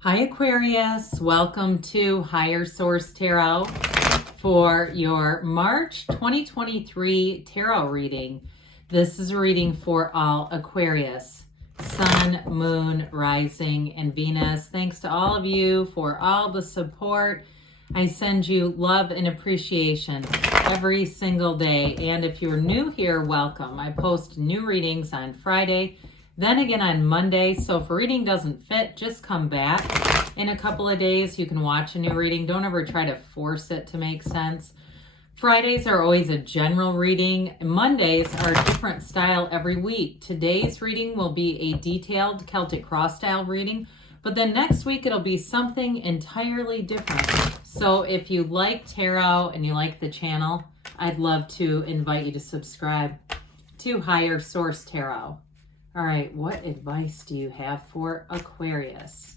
Hi Aquarius, welcome to Higher Source Tarot for your March 2023 tarot reading. This is a reading for all Aquarius, Sun, Moon, Rising, and Venus. Thanks to all of you for all the support. I send you love and appreciation every single day. And if you're new here, welcome. I post new readings on Friday, then again on Monday. So if a reading doesn't fit, just come back in a couple of days. You can watch a new reading. Don't ever try to force it to make sense. Fridays are always a general reading. Mondays are a different style every week. Today's reading will be a detailed Celtic cross style reading, but then next week it'll be something entirely different. So if you like tarot and you like the channel, I'd love to invite you to subscribe to Higher Source Tarot. All right, what advice do you have for Aquarius?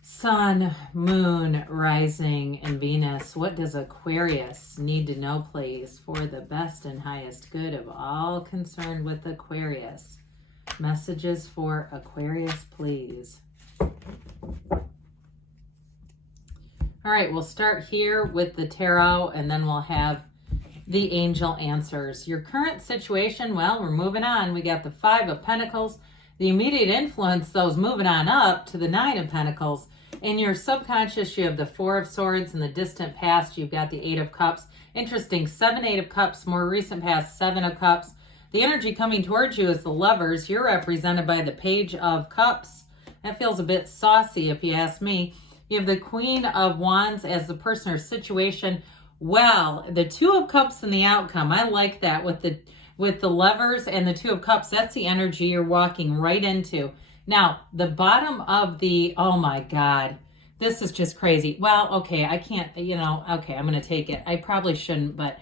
Sun, Moon, Rising, and Venus. What does Aquarius need to know, please, for the best and highest good of all concerned with Aquarius? Messages for Aquarius, please. All right, we'll start here with the tarot, and then we'll have the angel answers. Your current situation, well, we're moving on. We got the Five of Pentacles. The immediate influence, those moving on up to the Nine of Pentacles. In your subconscious, you have the Four of Swords. In the distant past, you've got the Eight of Cups. Interesting, 7, 8 of Cups. More recent past, 7 of Cups. The energy coming towards you is the Lovers. You're represented by the Page of Cups. That feels a bit saucy if you ask me. You have the Queen of Wands as the person or situation. Well, the Two of Cups and the outcome. I like that with the Lovers and the Two of Cups. That's the energy you're walking right into. Now, the bottom of the, oh my God, this is just crazy. Well, okay, I can't, okay, I'm going to take it. I probably shouldn't, but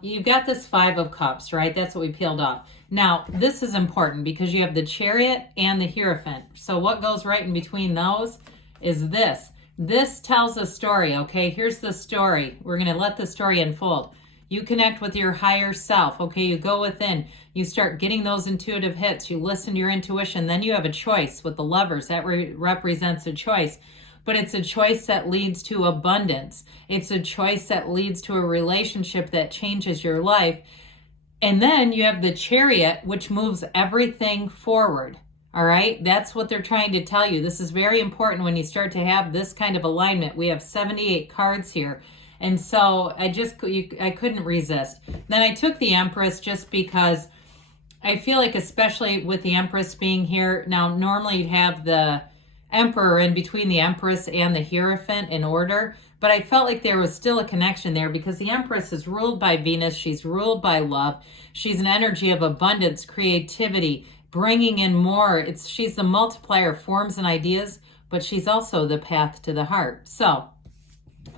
you've got this Five of Cups, right? That's what we peeled off. Now, this is important because you have the Chariot and the Hierophant. So what goes right in between those is this. This tells a story, okay? Here's the story. We're going to let the story unfold. You connect with your higher self, okay? You go within. You start getting those intuitive hits. You listen to your intuition. Then you have a choice with the Lovers. That represents a choice. But it's a choice that leads to abundance. It's a choice that leads to a relationship that changes your life. And then you have the Chariot, which moves everything forward. All right, that's what they're trying to tell you. This is very important when you start to have this kind of alignment. We have 78 cards here. And so I couldn't resist. Then I took the Empress just because I feel like, especially with the Empress being here, now normally you'd have the Emperor in between the Empress and the Hierophant in order, but I felt like there was still a connection there because the Empress is ruled by Venus. She's ruled by love. She's an energy of abundance, creativity, bringing in more. She's the multiplier of forms and ideas, but she's also the path to the heart. So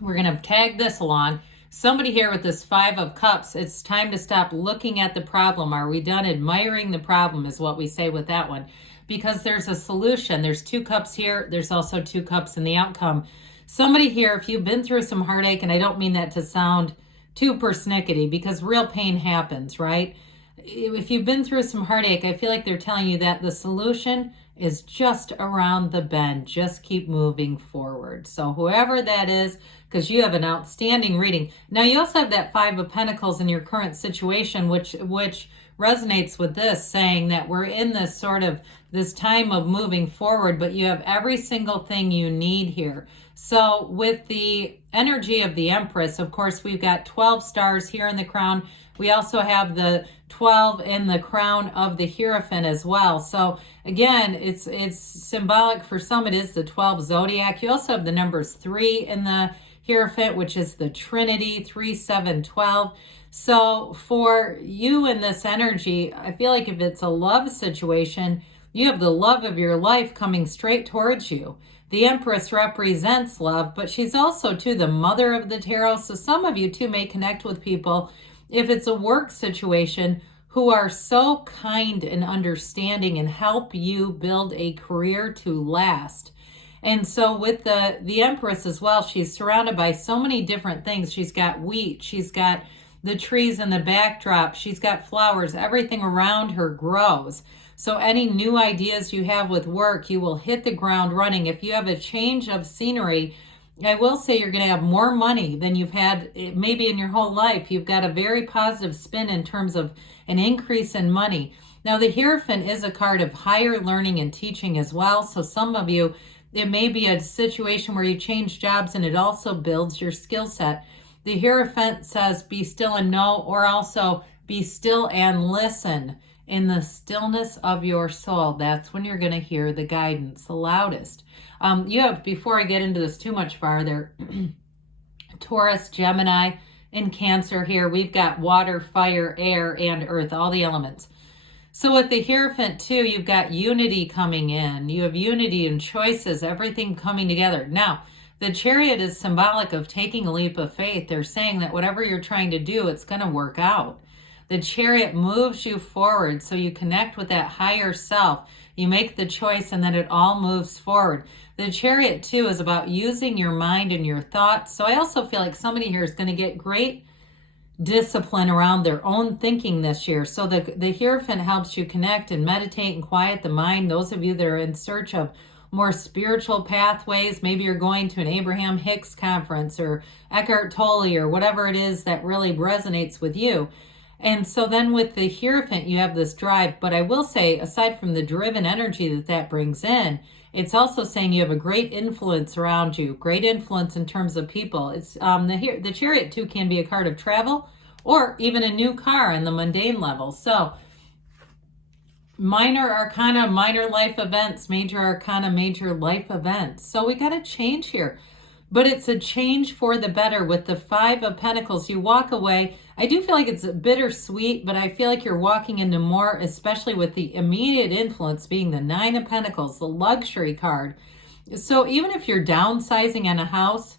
we're going to tag this along. Somebody here with this Five of Cups, it's time to stop looking at the problem. Are we done admiring the problem is what we say with that one. Because there's a solution. There's 2 cups here. There's also 2 cups in the outcome. Somebody here, if you've been through some heartache, and I don't mean that to sound too persnickety because real pain happens, right? If you've been through some heartache, I feel like they're telling you that the solution is just around the bend. Just keep moving forward. So whoever that is, because you have an outstanding reading. Now you also have that Five of Pentacles in your current situation, which resonates with this, saying that we're in this sort of this time of moving forward, but you have every single thing you need here. So with the energy of the Empress, of course, we've got 12 stars here in the crown. We also have the 12 in the crown of the Hierophant as well. So again, it's symbolic. For some, it is the 12 zodiac. You also have the numbers 3 in the Hierophant, which is the Trinity, 3, 7, 12. So for you in this energy, I feel like if it's a love situation, you have the love of your life coming straight towards you. The Empress represents love, but she's also too the mother of the tarot. So some of you too may connect with people, if it's a work situation, who are so kind and understanding and help you build a career to last. And so with the Empress as well, she's surrounded by so many different things. She's got wheat, she's got the trees in the backdrop, she's got flowers, everything around her grows. So any new ideas you have with work, you will hit the ground running. If you have a change of scenery, I will say you're going to have more money than you've had maybe in your whole life. You've got a very positive spin in terms of an increase in money. Now, the Hierophant is a card of higher learning and teaching as well. So some of you, it may be a situation where you change jobs and it also builds your skill set. The Hierophant says, be still and know, or also be still and listen. In the stillness of your soul, that's when you're going to hear the guidance the loudest. You have, before I get into this too much farther, Taurus, Gemini, and Cancer here. We've got water, fire, air, and earth, all the elements. So with the Hierophant too, you've got unity coming in. You have unity and choices, everything coming together. Now, the Chariot is symbolic of taking a leap of faith. They're saying that whatever you're trying to do, it's going to work out. The Chariot moves you forward, so you connect with that higher self. You make the choice and then it all moves forward. The Chariot too is about using your mind and your thoughts. So I also feel like somebody here is going to get great discipline around their own thinking this year. So the Hierophant helps you connect and meditate and quiet the mind. Those of you that are in search of more spiritual pathways, maybe you're going to an Abraham Hicks conference or Eckhart Tolle or whatever it is that really resonates with you. And so then with the Hierophant, you have this drive. But I will say, aside from the driven energy that brings in, it's also saying you have a great influence around you, great influence in terms of people. It's the Chariot too can be a card of travel or even a new car on the mundane level. So minor arcana, minor life events, major arcana, major life events. So we got a change here. But it's a change for the better with the Five of Pentacles. You walk away. I do feel like it's bittersweet, but I feel like you're walking into more, especially with the immediate influence being the Nine of Pentacles, the luxury card. So even if you're downsizing on a house,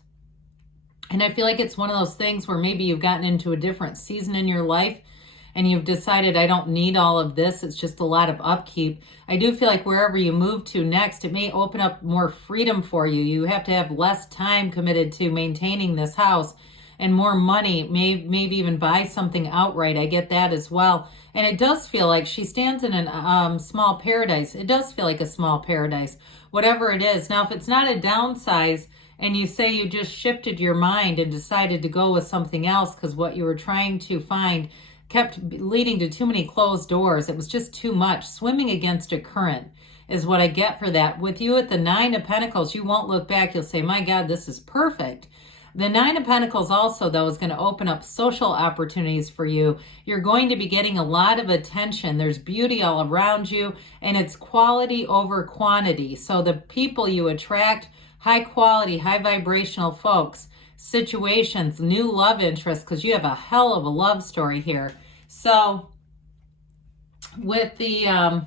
and I feel like it's one of those things where maybe you've gotten into a different season in your life, and you've decided, I don't need all of this, it's just a lot of upkeep. I do feel like wherever you move to next, it may open up more freedom for you. You have to have less time committed to maintaining this house and more money, maybe even buy something outright. I get that as well. And it does feel like she stands in a small paradise. It does feel like a small paradise, whatever it is. Now, if it's not a downsize, and you say you just shifted your mind and decided to go with something else because what you were trying to find kept leading to too many closed doors. It was just too much. Swimming against a current is what I get for that. With you at the Nine of Pentacles, you won't look back. You'll say, my God, this is perfect. The Nine of Pentacles also, though, is going to open up social opportunities for you. You're going to be getting a lot of attention. There's beauty all around you, and it's quality over quantity. So the people you attract, high quality, high vibrational folks, situations, new love interests, because you have a hell of a love story here. So with the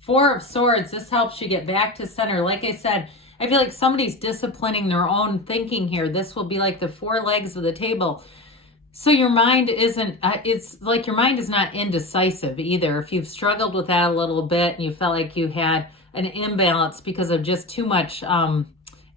Four of Swords, this helps you get back to center. Like I said, I feel like somebody's disciplining their own thinking here. This will be like the four legs of the table. So your mind isn't, it's like your mind is not indecisive either. If you've struggled with that a little bit and you felt like you had an imbalance because of just too much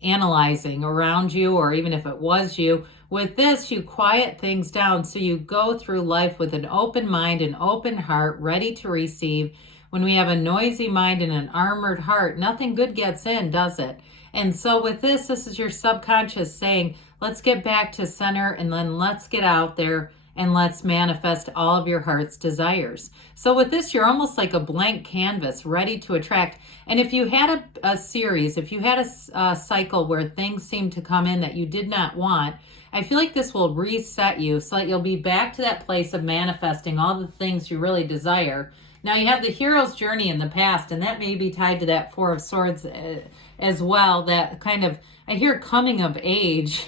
analyzing around you, or even if it was you, with this, you quiet things down. So you go through life with an open mind, an open heart, ready to receive. When we have a noisy mind and an armored heart, nothing good gets in, does it? And so with this is your subconscious saying, let's get back to center, and then let's get out there and let's manifest all of your heart's desires. So with this, you're almost like a blank canvas, ready to attract. And if you had a series, if you had a cycle where things seem to come in that you did not want, I feel like this will reset you so that you'll be back to that place of manifesting all the things you really desire. Now, you have the hero's journey in the past, and that may be tied to that Four of Swords as well. That kind of, I hear coming of age.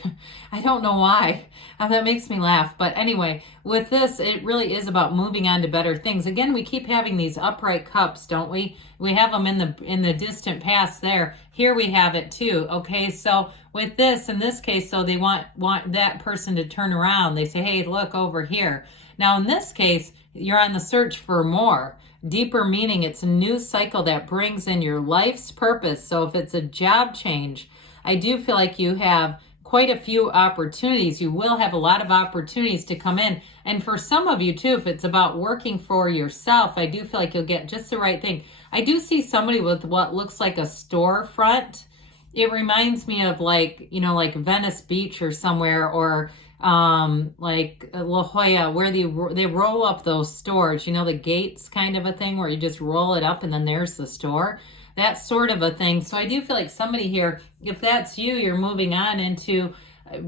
I don't know why. That makes me laugh. But anyway, with this, it really is about moving on to better things. Again, we keep having these upright cups, don't we? We have them in the distant past there. Here we have it too. Okay, so with this, in this case, so they want that person to turn around. They say, hey, look over here. Now, in this case, you're on the search for more. Deeper meaning, it's a new cycle that brings in your life's purpose. So if it's a job change, I do feel like you have quite a few opportunities. You will have a lot of opportunities to come in. And for some of you too, if it's about working for yourself, I do feel like you'll get just the right thing. I do see somebody with what looks like a storefront. It reminds me of like, you know, like Venice Beach or somewhere, or like La Jolla, where they roll up those stores, you know, the gates kind of a thing where you just roll it up and then there's the store. That sort of a thing. So I do feel like somebody here, if that's you, you're moving on into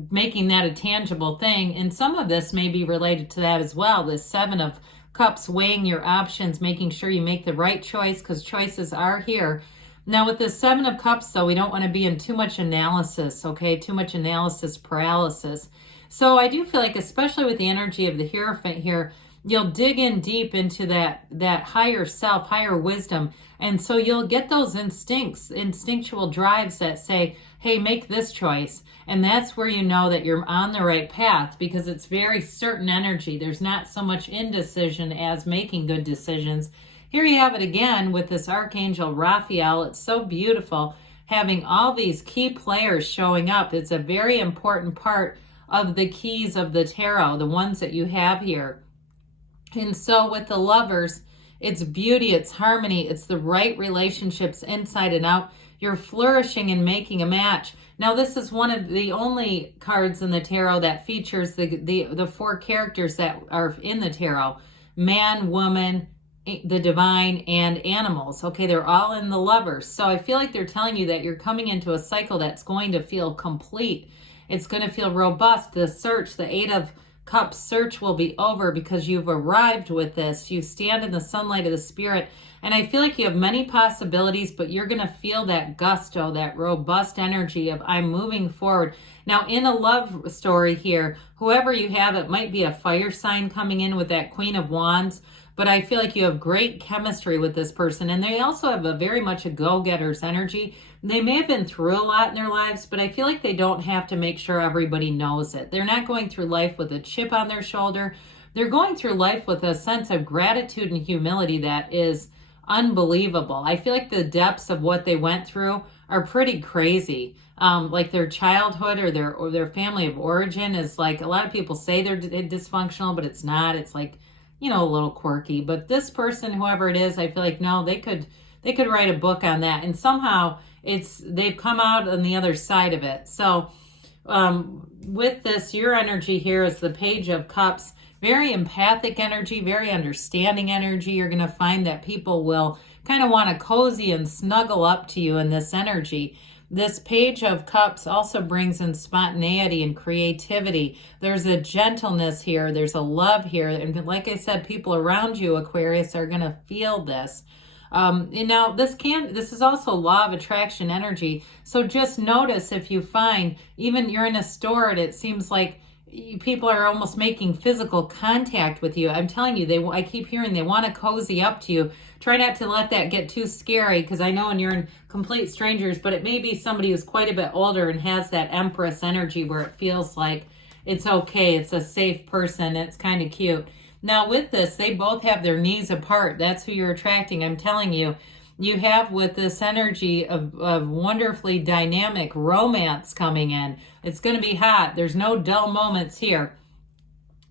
making that a tangible thing. And some of this may be related to that as well. The Seven of Cups, weighing your options, making sure you make the right choice, because choices are here. Now with the Seven of Cups, though, we don't want to be in too much analysis, okay? Too much analysis paralysis. So I do feel like, especially with the energy of the Hierophant here, you'll dig in deep into that higher self, higher wisdom. And so you'll get those instinctual drives that say, hey, make this choice. And that's where you know that you're on the right path, because it's very certain energy. There's not so much indecision as making good decisions. Here you have it again with this Archangel Raphael. It's so beautiful having all these key players showing up. It's a very important part of the keys of the tarot, the ones that you have here. And so with the Lovers, it's beauty, it's harmony, it's the right relationships inside and out. You're flourishing and making a match. Now, this is one of the only cards in the tarot that features the four characters that are in the tarot: man, woman, the divine, and animals. Okay, they're all in the Lovers. So I feel like they're telling you that you're coming into a cycle that's going to feel complete. It's going to feel robust. The search, the Eight of Cups search will be over, because you've arrived with this. You stand in the sunlight of the Spirit. And I feel like you have many possibilities, but you're going to feel that gusto, that robust energy of I'm moving forward. Now, in a love story here, whoever you have, it might be a fire sign coming in with that Queen of Wands. But I feel like you have great chemistry with this person. And they also have a very much a go-getter's energy. They may have been through a lot in their lives, but I feel like they don't have to make sure everybody knows it. They're not going through life with a chip on their shoulder. They're going through life with a sense of gratitude and humility that is unbelievable. I feel like the depths of what they went through are pretty crazy. Like their childhood or their family of origin is, like, a lot of people say they're dysfunctional, but it's not. It's like, you know, a little quirky. But this person, whoever it is, I feel like, no, they could write a book on that. And somehow they've come out on the other side of it. So with this, your energy here is the Page of Cups. Very empathic energy, very understanding energy. You're going to find that people will kind of want to cozy and snuggle up to you in this energy. This Page of Cups also brings in spontaneity and creativity. There's a gentleness here. There's a love here. And like I said, people around you, Aquarius, are going to feel this. You know, this is also law of attraction energy. So just notice if you find, even you're in a store and it seems like people are almost making physical contact with you. I'm telling you, I keep hearing they want to cozy up to you. Try not to let that get too scary, because I know when you're in complete strangers, but it may be somebody who's quite a bit older and has that Empress energy where it feels like it's okay, it's a safe person, it's kind of cute. Now with this, they both have their knees apart. That's who you're attracting. I'm telling you, you have with this energy of wonderfully dynamic romance coming in. It's going to be hot. There's no dull moments here.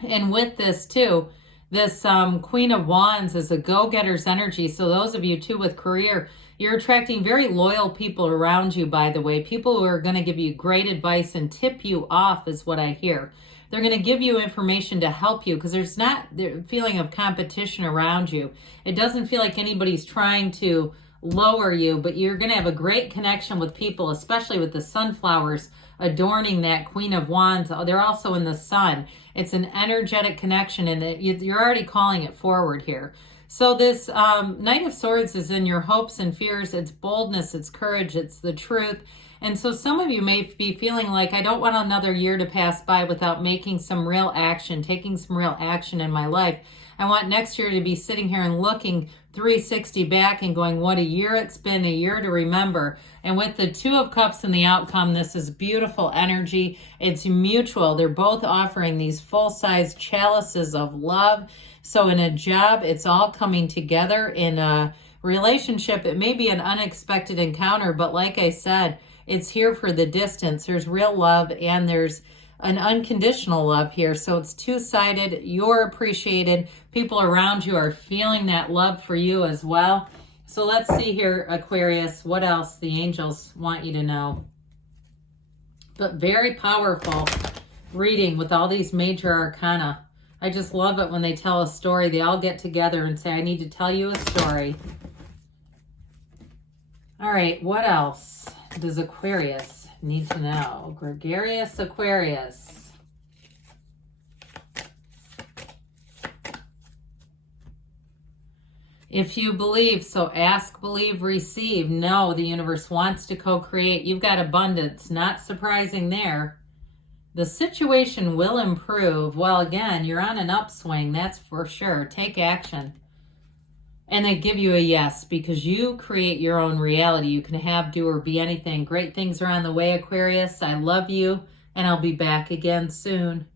And with this too, this Queen of Wands is a go-getter's energy. So those of you too with career, you're attracting very loyal people around you, by the way. People who are going to give you great advice and tip you off is what I hear. They're going to give you information to help you, because there's not the feeling of competition around you. It doesn't feel like anybody's trying to lower you, but you're going to have a great connection with people, especially with the sunflowers adorning that Queen of Wands. They're also in the sun. It's an energetic connection, and you're already calling it forward here. So this Knight of Swords is in your hopes and fears. It's boldness, it's courage, it's the truth. And so some of you may be feeling like, I don't want another year to pass by without making some real action, taking some real action in my life. I want next year to be sitting here and looking 360 back and going, what a year it's been, a year to remember. And with the Two of Cups and the outcome, this is beautiful energy. It's mutual. They're both offering these full-size chalices of love. So in a job, it's all coming together. In a relationship, it may be an unexpected encounter, but like I said, it's here for the distance. There's real love and there's an unconditional love here. So it's two-sided. You're appreciated. People around you are feeling that love for you as well. So let's see here, Aquarius, what else the angels want you to know. But very powerful reading with all these major arcana. I just love it when they tell a story. They all get together and say, I need to tell you a story. All right, what else does Aquarius need to know? Gregarious Aquarius. If you believe, so ask, believe, receive. No, the universe wants to co-create. You've got abundance. Not surprising there. The situation will improve. Well, again, you're on an upswing, that's for sure. Take action. And they give you a yes because you create your own reality. You can have, do, or be anything. Great things are on the way, Aquarius. I love you, and I'll be back again soon.